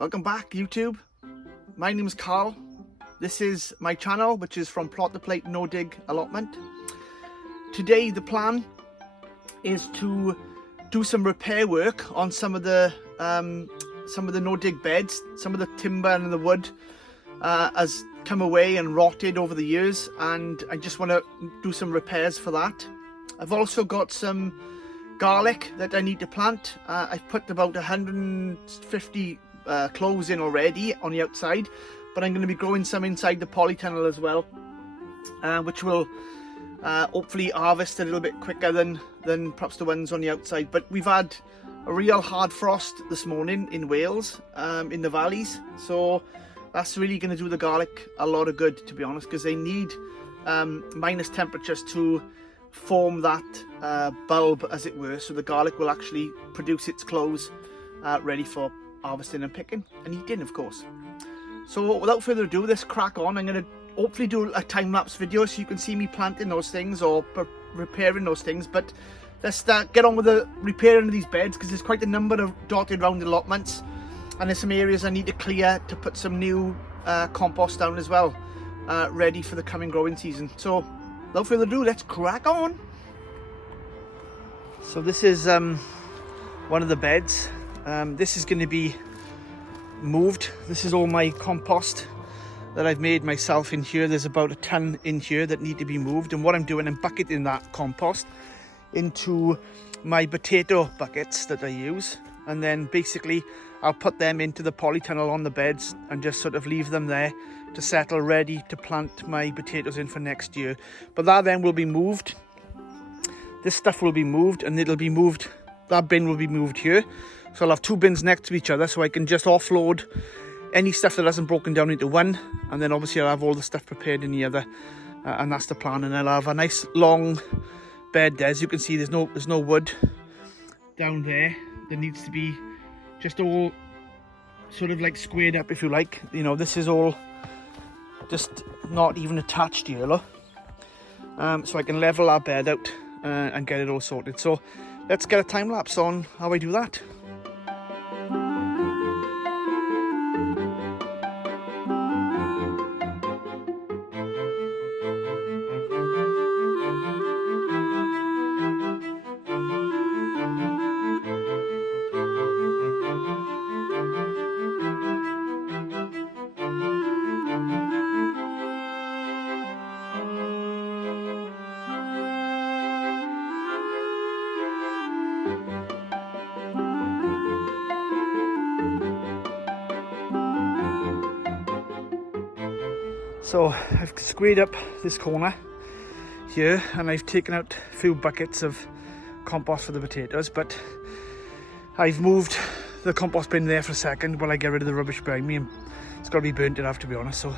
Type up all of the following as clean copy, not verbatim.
Welcome back, YouTube. My name is Carl. This is my channel, which is From Plot to Plate No Dig Allotment. Today the plan is to do some repair work on some of the no dig beds. Some of the timber and the wood has come away and rotted over the years, and I just want to do some repairs for that. I've also got some garlic that I need to plant. I've put about 150 cloves in already on the outside, but I'm going to be growing some inside the polytunnel as well, which will hopefully harvest a little bit quicker than perhaps the ones on the outside. But we've had a real hard frost this morning in Wales, in the valleys, so that's really going to do the garlic a lot of good, to be honest, because they need minus temperatures to form that bulb, as it were, so the garlic will actually produce its cloves ready for harvesting and picking and eating, of course. So without further ado, let's crack on. I'm going to hopefully do a time-lapse video so you can see me planting those things or repairing those things, but let's get on with the repairing of these beds, because there's quite a number of dotted around the allotments, and there's some areas I need to clear to put some new compost down as well, ready for the coming growing season. So without further ado, let's crack on. So this is one of the beds. This is going to be moved. This is all my compost that I've made myself in here. There's about a ton in here that need to be moved, and what I'm doing, I'm bucketing that compost into my potato buckets that I use, and then basically I'll put them into the polytunnel on the beds and just sort of leave them there to settle, ready to plant my potatoes in for next year. But that then will be moved. This stuff will be moved, and it'll be moved, that bin will be moved here. So I'll have two bins next to each other, so I can just offload any stuff that hasn't broken down into one, and then obviously I'll have all the stuff prepared in the other, and that's the plan. And I'll have a nice long bed there. As you can see, there's no wood down there. There needs to be just all sort of like squared up, if you like. You know, this is all just not even attached here, look. So I can level our bed out and get it all sorted. So let's get a time lapse on how I do that. So I've squared up this corner here, and I've taken out a few buckets of compost for the potatoes, but I've moved the compost bin there for a second while I get rid of the rubbish behind me, and it's got to be burnt enough, to be honest. So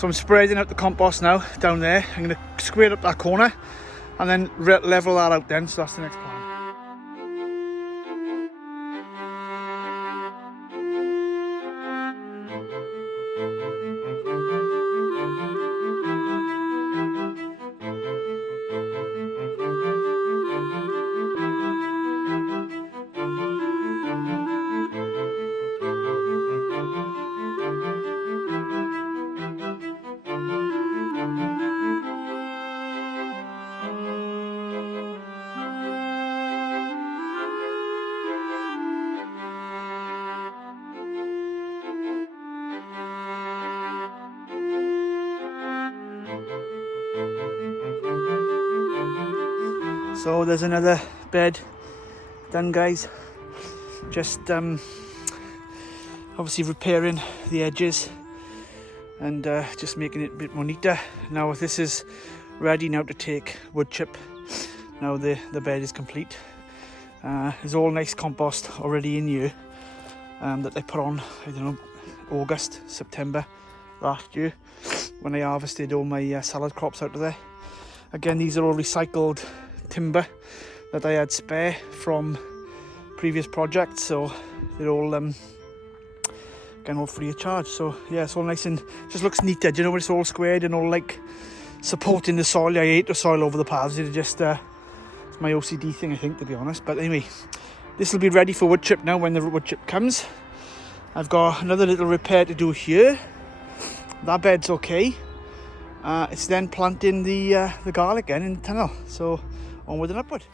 I'm spreading out the compost now down there. I'm going to square up that corner and then level that out then, so that's the next plan. So there's another bed done, guys. Just obviously repairing the edges and just making it a bit more neater. Now this is ready now to take wood chip. Now the bed is complete. There's all nice compost already in here that I put on, I don't know, August, September last year, when I harvested all my salad crops out of there. Again, these are all recycled timber that I had spare from previous projects, so they're all again all free of charge. So yeah, it's all nice and just looks neater. Do you know, when it's all squared and all like supporting the soil. I hate the soil over the paths. It's just it's my OCD thing, I think, to be honest. But anyway, this will be ready for wood chip now when the wood chip comes. I've got another little repair to do here. That bed's okay. It's then planting the garlic again in the tunnel. So onward and upward.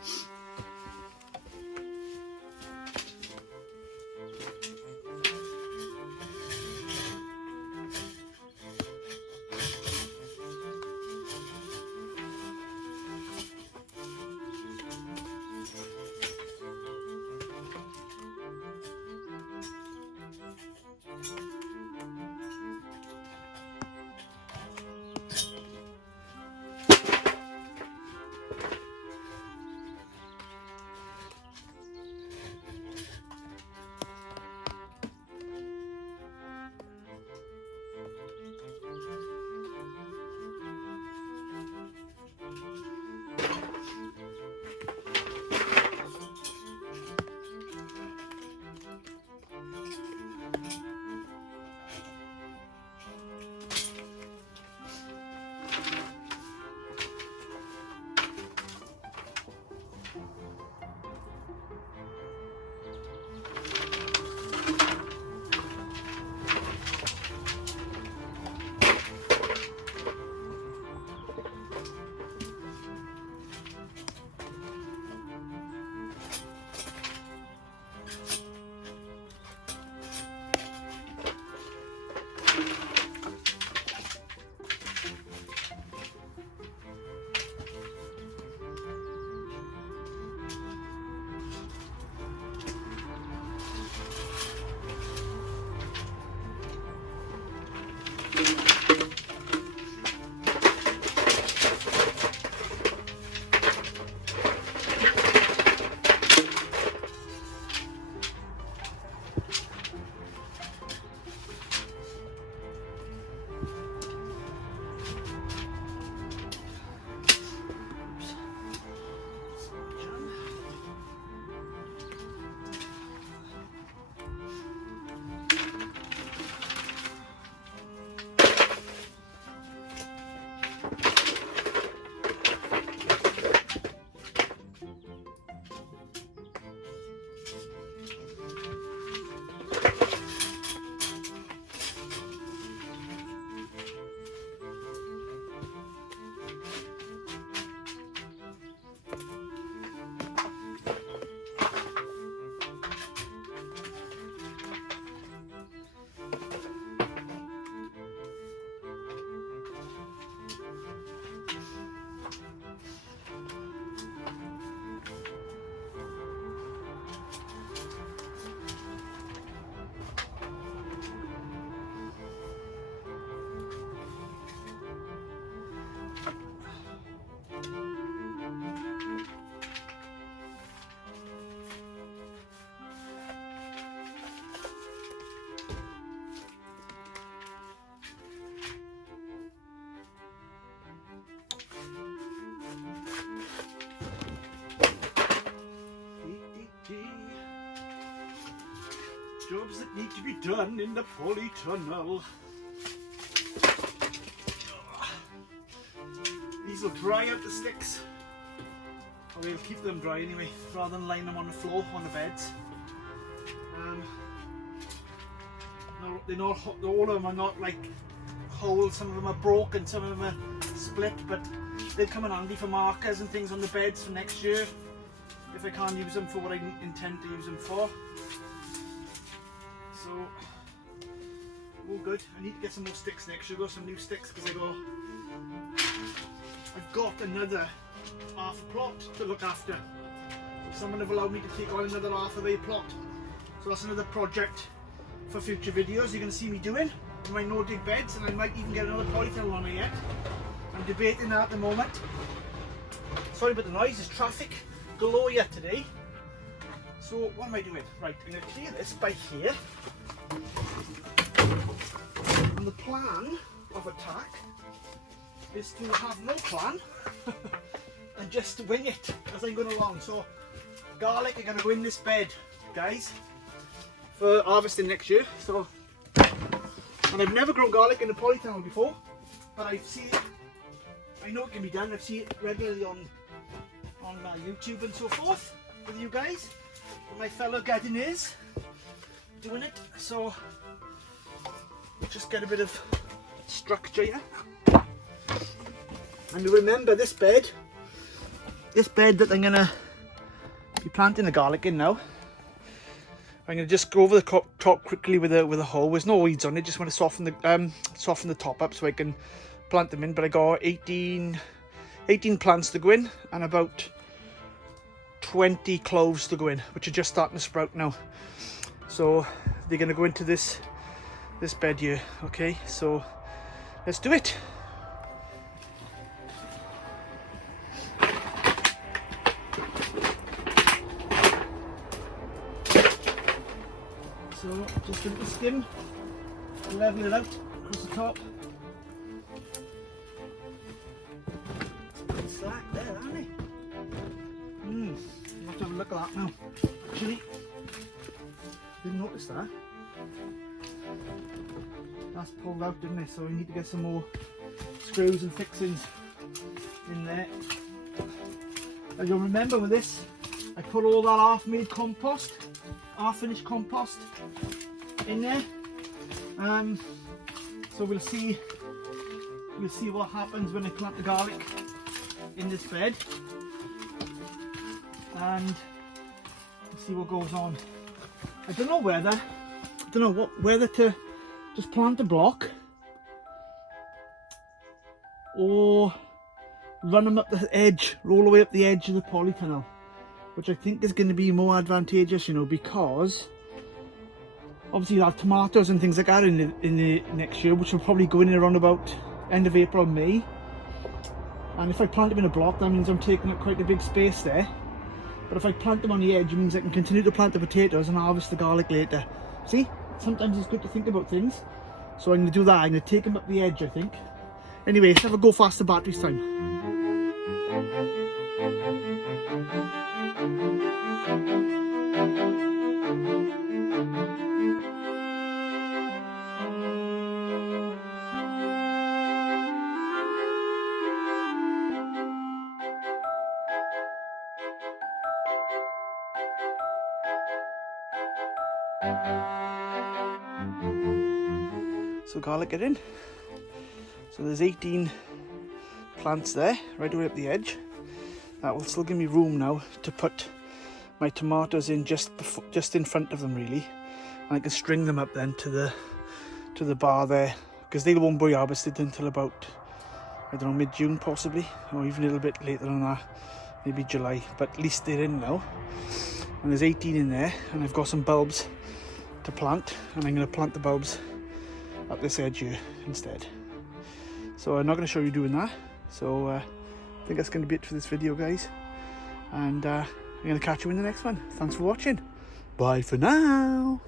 Jobs that need to be done in the polytunnel. These will dry out the sticks. Or we'll keep them dry anyway, rather than laying them on the floor, on the beds. All of them are not like holes, some of them are broken, some of them are split, but they come in handy for markers and things on the beds for next year, if I can't use them for what I intend to use them for. So, all good. I need to get some more sticks next year. I've got some new sticks because I've got another half a plot to look after. So someone have allowed me to take on another half of a plot. So that's another project for future videos you're going to see me doing in my no-dig beds, and I might even get another polytunnel on it yet. I'm debating that at the moment. Sorry about the noise, there's traffic galore yet today. So what am I doing? Right, I'm going to clear this by here. And the plan of attack is to have no plan and just wing it as I'm going along. So garlic are going to go in this bed, guys, for harvesting next year. So, and I've never grown garlic in a polytunnel before, but I've seen it. I know it can be done. I've seen it regularly on YouTube and so forth with you guys, with my fellow gardeners. doing it. So just get a bit of structure here. And remember this bed that I'm gonna be planting the garlic in now. I'm gonna just go over the top quickly with a hoe. There's no weeds on it. Just want to soften the top up so I can plant them in. But I got 18 plants to go in and about 20 cloves to go in, which are just starting to sprout now. So they're gonna go into this bed here. Okay, so let's do it. So just a little skim, level it out across the top. It's slack there, aren't it? I'll have to have a look at that now. Actually, didn't notice that. That's pulled out, didn't it? So we need to get some more screws and fixings in there. As you'll remember with this, I put all that half-finished compost in there. So we'll see what happens when I plant the garlic in this bed, and we'll see what goes on. I don't know whether to just plant a block or run them up the edge, roll away up the edge of the polytunnel, which I think is going to be more advantageous, you know, because obviously you'll have tomatoes and things like that in the next year, which will probably go in around about end of April, May. And if I plant them in a block, that means I'm taking up quite a big space there. But if I plant them on the edge, it means I can continue to plant the potatoes and harvest the garlic later. See, sometimes it's good to think about things. So I'm going to do that. I'm going to take them up the edge, I think. Anyway, let's have a go faster batteries time. So garlic it in. So there's 18 plants there, right away up the edge. That will still give me room now to put my tomatoes in just in front of them, really, and I can string them up then to the bar there, because they won't be harvested until about, I don't know, mid-June possibly, or even a little bit later than that, maybe July. But at least they're in now, and there's 18 in there, and I've got some bulbs to plant, and I'm going to plant the bulbs up this edge here instead. So I'm not going to show you doing that. So I think that's going to be it for this video, guys, and I'm going to catch you in the next one. Thanks for watching. Bye for now.